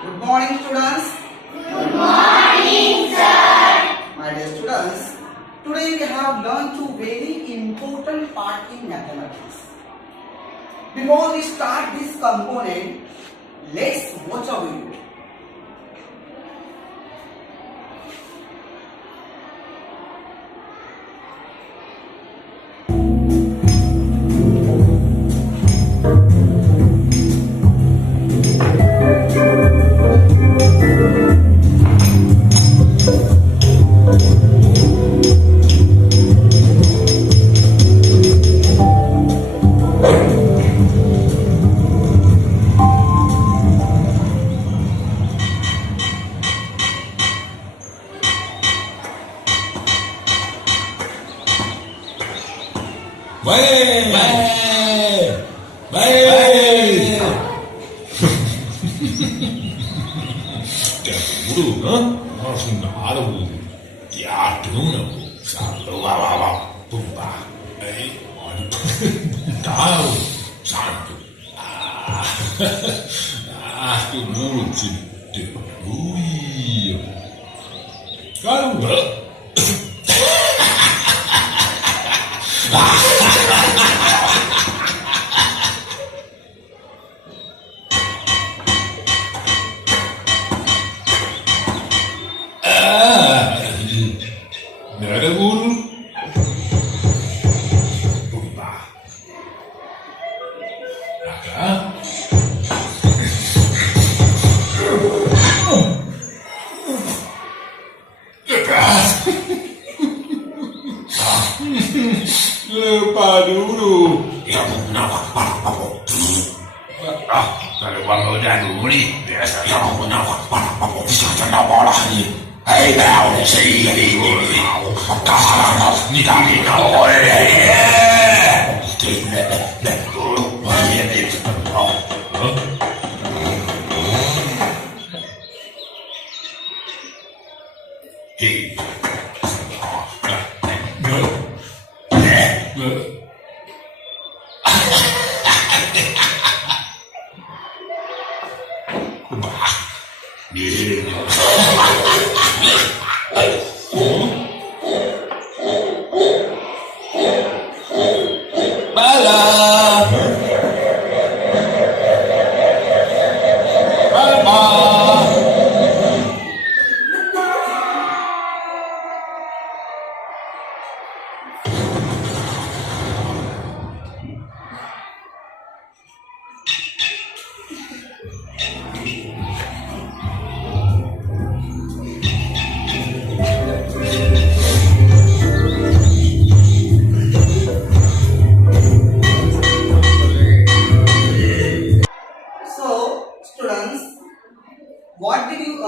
Good morning, students. Good morning, sir. My dear students, today we have learned two very important part in mathematics. Before we start this component, let's watch a video. Vai! Vai! Vai! 우리 무슨 알아보고 야 그놈은 살로와와와 뿜바 에이 아니 나요 산도 아그 모르지 우이요 까는 거 Nerede Bumba. Raka. Lupa dulu. Ya kenapa apa? Kalau bangun dulu nih, biasa ya kenapa apa bisa kenapa lah nih. 哎，老的是一个大佬，你打你搞我嘞！我也得知道。嘿，你。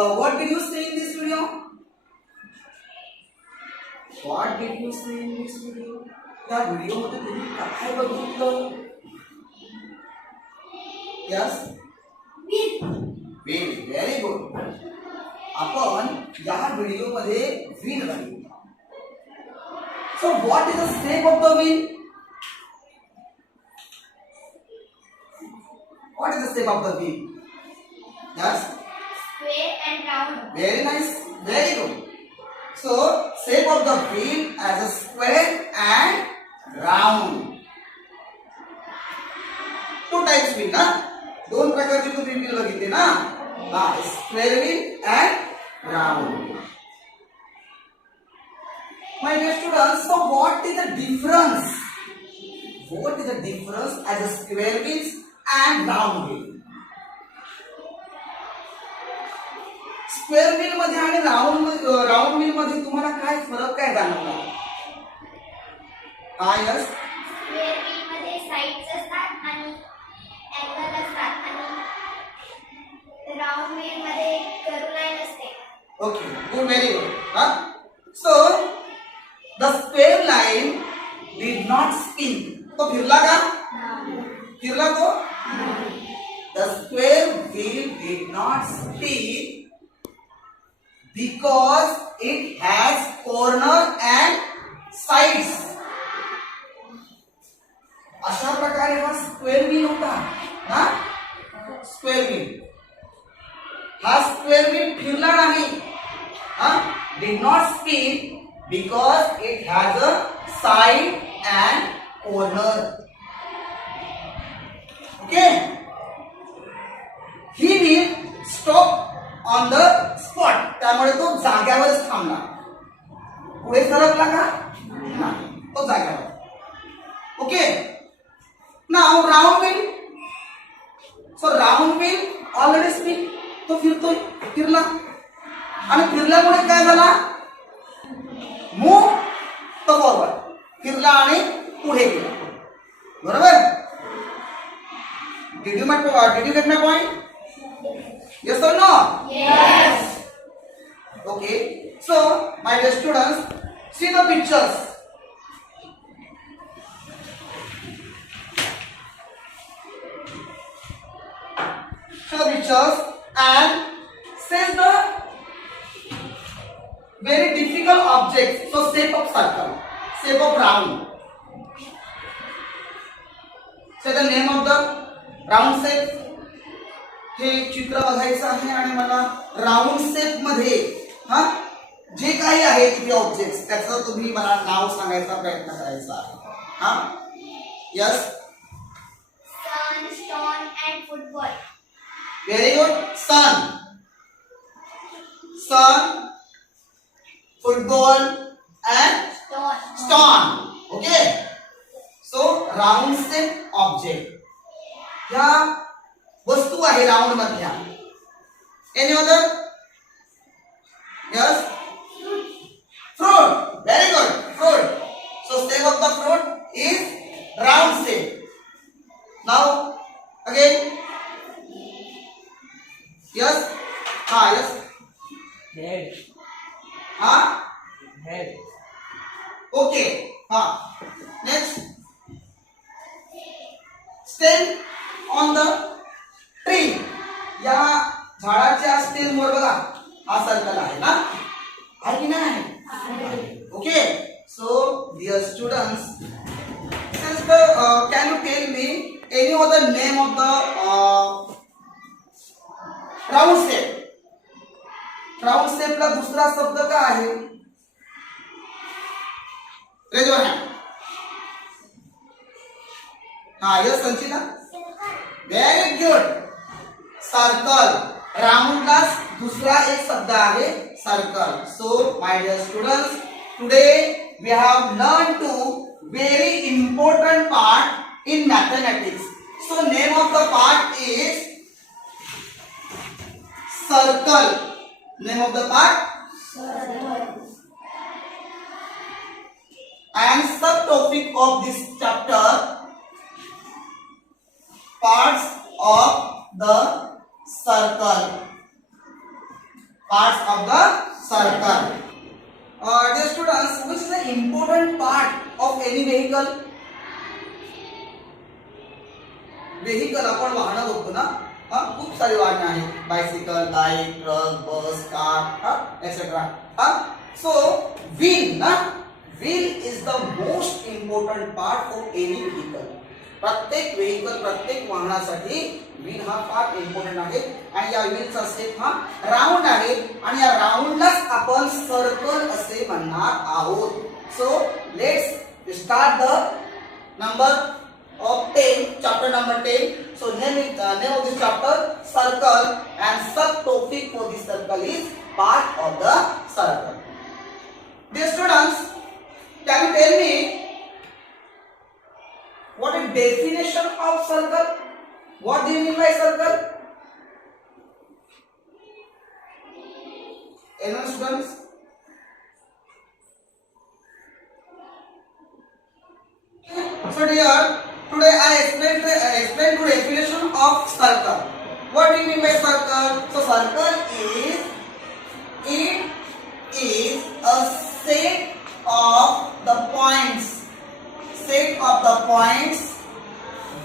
What did you say in this video? What did you say in this video? त्या video मध्ये तुम्ही काय बघितलं? Yes? Wheel. Very good. आपण या video मध्ये wheel बघितलं. So what is the shape of the wheel? What is the shape of the wheel? Yes? Square and round. Very nice. Very good. So, shape of the wheel as a square and round. Two types wheel ना? दोन प्रकारचे तुम्ही wheel बघितले ना? Square wheel and round. My dear students, so what is the difference? What is the difference as a square wheels and round wheel? Square wheel मध्ये आणि round wheel मध्ये तुम्हाला काय फरक काय जाणवला? यस, स्क्वेअर व्हील मध्ये साइड्स असतात आणि अँगल असतात आणि राऊंड व्हील मध्ये कर्व लाईन असते. Okay, good, very good. So the square line did not spin. तो फिरला का? फिरला तो? The square wheel did not spin because it has corner and sides. अशा प्रकारे हा स्क्वेअर व्हील होता ना, स्क्वेअर व्हील. हा स्क्वेअर व्हील फिरला नाही. Did not spin because it has a side and corner. Okay. He wheel stop on the spot. त्यामुळे तो जाग्यावरच थांबला. पुढे सरकला का नाही, तो जाग्यावर. ओके. Now round wheel. सो राउंड व्हील ऑलरेडी स्पिन. तो फिरतोय, फिरला आणि फिरल्यामुळे काय झाला, मूव तो फॉरवर्ड. फिरला आणि पुढे गेला. बरोबर. Did you get my point? Yes or no? Yes. Okay. So, my dear students, see the pictures. See the pictures and says the very difficult objects. So, shape of circle, shape of round. Say the name of the round shape. हे चित्र बघायचं आहे आणि मला round shape मध्ये जे काही आहे तिथे object त्याचं तुम्ही मला नाव सांगायचा प्रयत्न करायचा आहे. Yes. Sun, stone, and football. Very good. Sun, sun, football and Stone. Stone. Okay. So round shape object ह्या वस्तू आहे राऊंड मधल्या. Any other? Yes. Fruit. Very good. Fruit. So shape of the fruit is round shape. Now again. Yes. Yes. Head. Head. Okay. Next. Stem on the tree. या झाडाच्या stem वर बघा हा circle आहे ना, आहे की नाही? Okay. So dear students, can you tell me any other name of the round shape? Round शेपला दुसरा शब्द काय आहे? Raise your hand. Yes Sanchita. Very good. Circle. राउंडला दुसरा एक शब्द आहे circle. So my dear students, today we have learn to very important part in mathematics. So name of the part is circle. Name of the part Circle. and subtopic of this chapter, parts of the circle. Parts of the circle. Dear students, which is the important part of any vehicle? Vehicle आपण वाहन बघतो ना, खूप सारी वाहने आहेत. Bicycle, bike, truck, बस, car, etcetera. So wheel ना, wheel is the most important part of any vehicle. प्रत्येक व्हेइकल, प्रत्येक वाहनासाठी व्हील हा फार इम्पॉर्टंट आहे. आणि या व्हीलचा शेप हा राऊंड आहे आणि या राऊंडलाच आपण सर्कल असे म्हणणार आहोत. So let's start the number of 10, chapter number 10. So name of this chapter circle and subtopic for this circle is part of the circle. Dear students, can you tell me what is definition of circle? What do you mean by circle? Anyone students? So dear, today I explain the definition of circle. What do you mean by circle? So circle is a set of the points. Set of the points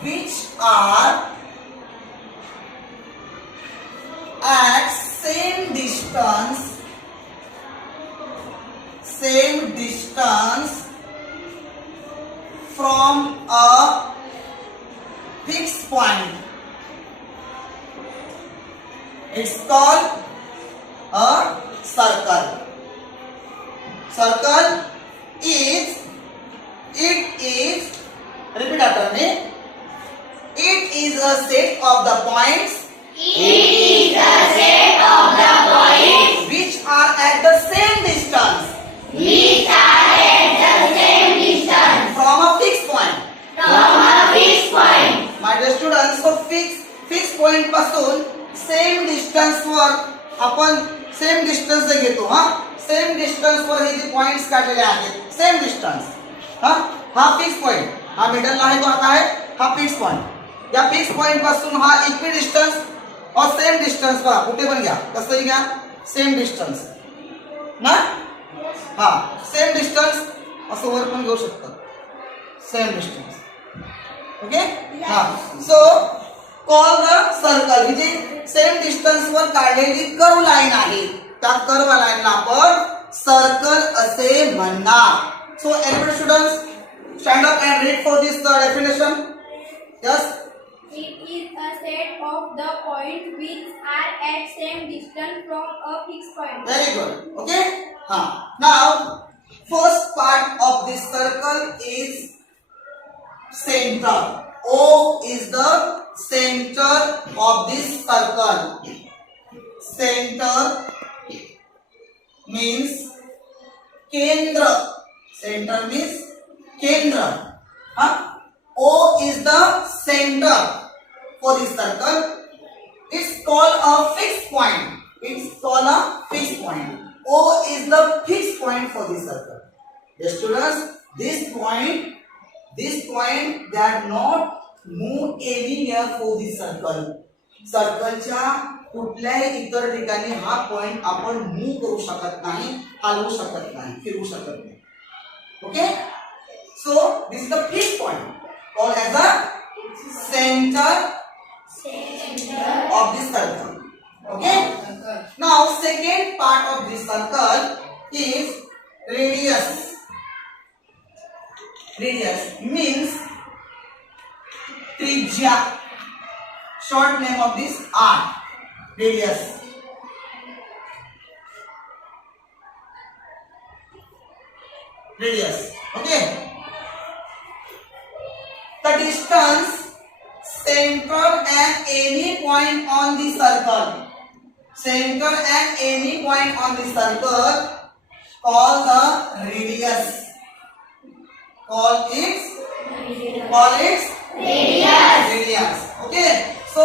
which are at same distance from a fixed point. It's called a circle. Circle is, repeat after me. It is a set of the points which are at the same distance from a fixed point. My dear students, so fixed point पासून same distance वर आपण same distance घेतो. Same distance वर हे जे points काढलेले आहेत same distance. हा fix point, हा middle आहे तो आता आहे हा फिक्स पॉइंट. या फिक्स पॉइंट पासून हा इक्वी डिस्टन्स और सेम डिस्टन्स पहा कुठे पण घ्या कसंही घ्या सेम डिस्टन्स ना. हा सेम डिस्टन्स असं वर पण घेऊ शकतात सेम डिस्टन्स. ओके. हा सो कॉल द सर्कल. ही जी सेम डिस्टन्स वर काढलेली कर्व लाईन आहे त्या कर्व लाईनला आपण सर्कल असे म्हणणार. So every students stand up and read for this definition. Yes. It is a set of the points which are at same distance from a fixed point. Very good. Okay. Now first part of this circle is center. O is the center of this circle. Center means kendra. Center means kendra. O is the center for this circle. It's called a fixed point. It's called a fixed point. O is the fixed point for this circle. Yes, students, this point they are not move anywhere for this circle. सर्कलच्या कुठल्याही इतर ठिकाणी हा point आपण move करू शकत नाही, हलवू शकत नाही, फिरवू शकत नाही. Okay. So this is the fixed point called as the center of this circle. Okay. Now second part of this circle is radius. Radius means त्रिज्या. Short name of this R. Radius. Radius. Okay. The distance center at any point on the circle. Center at any point on the circle call the radius. Call its radius. Okay. So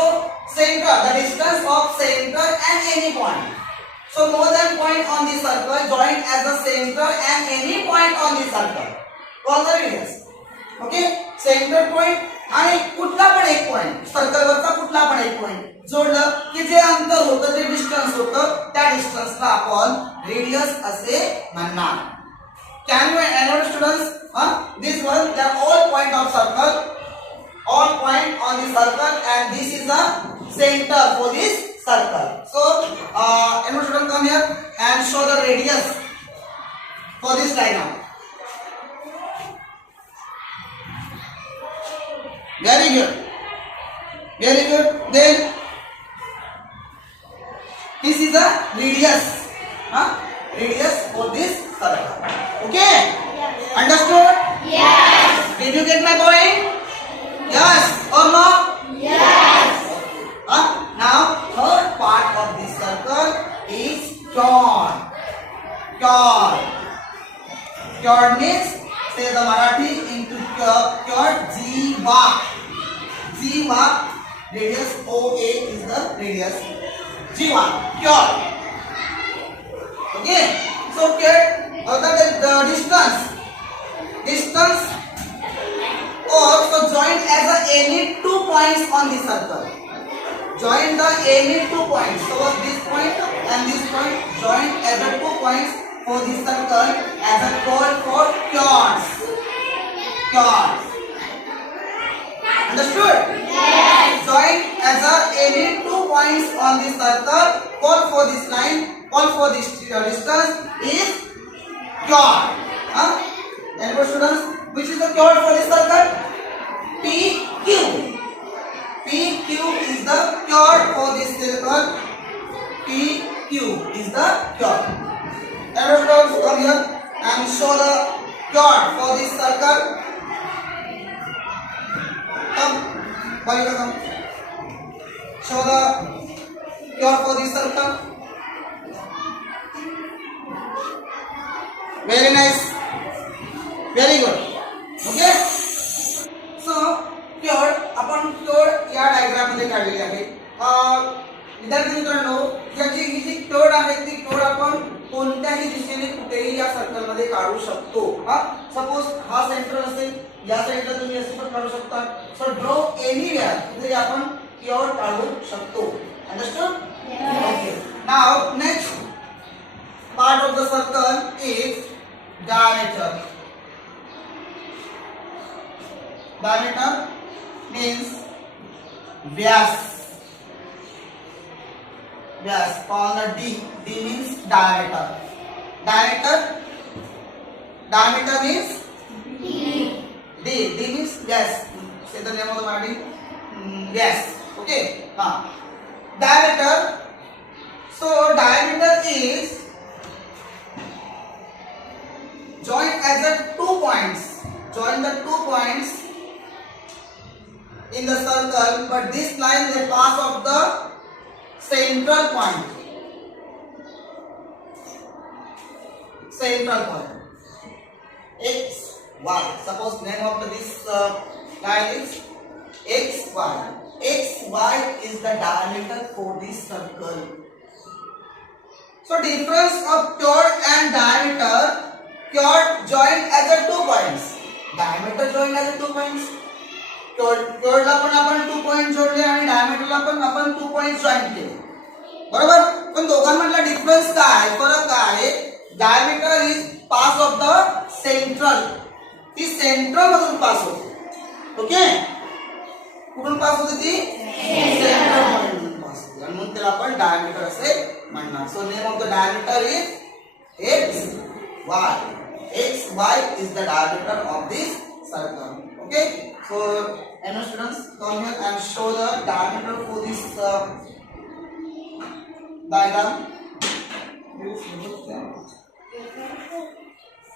center, the distance of center at any point. So more than point on the circle joined as the center at any point on the circle. Call the radius. Okay. Centre point आणि कुठला पण एक point circle वरचा कुठला पण एक point जोडलं की जे अंतर होतं जे डिस्टन्स होतं त्या डिस्टन्सला आपण रेडियस असे म्हणणार. Can you anyone students this one they are all point of circle, all point on the circle and this is the center for this circle. So anyone student come here and show the radius for this diagram. Very good. Very good. Then this is the radius. Radius for this circle. Okay? Yes. Understood? Yes. Did you get my point? Yes or no? Yes. Now third part of this circle is chord. Chord. Chord means say the Marathi into chord jiva. Jiva, radius OA is the radius. Jiva, chord. Okay. So chord, the distance also joined as any 2 points on the circle. Join the any 2 points. So this point and this point joined as a 2 points for this circle as a called for chords. Chords. Understood? Yes. Join as a any 2 points on this circle. Call for this line. Call for this distance is chord. Anybody students? Which is the chord for this circle? PQ. PQ is the chord for this circle. Q is the chord. Everyone come here and show the chord for this circle. Come, Balika, come. Show the chord for this circle. Very nice. Very good. Okay. So chord आपण chord या diagram मध्ये काढलेली आहे. विद्यार्थी मित्रांनो, याची ही जी chord आहे ती chord आपण कोणत्याही दिशेने कुठेही या सर्कल मध्ये काढू शकतो. सपोज हा सेंटर असेल, या साइडला तुम्ही असे पण काढू शकता. सो ड्रॉ एनीवेअर इथे आपण chord काढू शकतो. Understood? Okay. Now next part of the circle is diameter. Diameter means Vyas. Vyas on the D. D means diameter. Diameter. Diameter means D. D means Vyas. Say the name of the body. Vyas. Okay. Diameter. So diameter is join as the 2 points. Join the 2 points in the circle, but this line they pass of the central point. Central point. X, Y. Suppose name of this line is X, Y. X, Y is the diameter for this circle. So difference of chord and diameter. Chord joined as a 2 points. Diameter joined as a 2 points. chord ला पण आपण 2 point जोडले आणि diameter ला पण आपण 2 point join केले. बरोबर? पण दोघांमधला difference काय, फरक काय? diameter is pass of the central. ती सेंट्रल मधून पास होते. ओके? कुठून पास होते ती? सेंट्रल मधून पास होते. आणि म्हणून त्याला आपण diameter असे म्हणणार. So name of the diameter is x y. X, Y is the diameter of this circle. Okay, so any students come here and show the diameter for this diagram.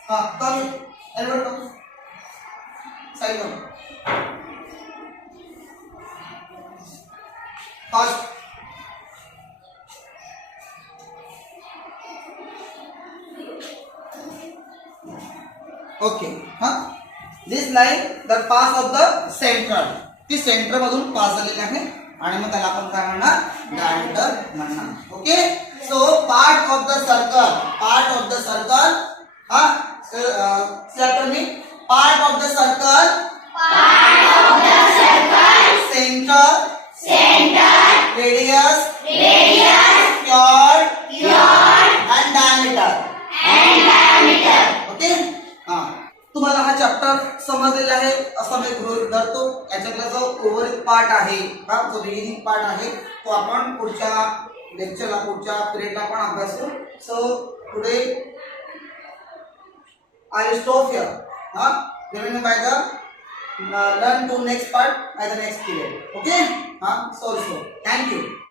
Come here. Everyone come. Side come. First. Okay. This line the pass of the central. ती centre मधून पास झालेली आहे आणि मग त्याला आपण काय म्हणणार? Diameter म्हणणार. Okay. So part of the circle. Part of the circle. say after me. Part of the circle. Part of the circle. Center. Center. Radius. Radius. Chord. Chord. And diameter. And diameter. Okay. तुम्हाला हा chapter समजलेला आहे असं मी गृहीत धरतो. याच्यातला जो overall part आहे, जो रिडिंग पार्ट आहे, तो आपण पुढच्या लेक्चरला, पुढच्या पिरियडला आपण अभ्यास करू. So today I will stop here. Remember by the learn to next part by the next period. Okay? So thank you.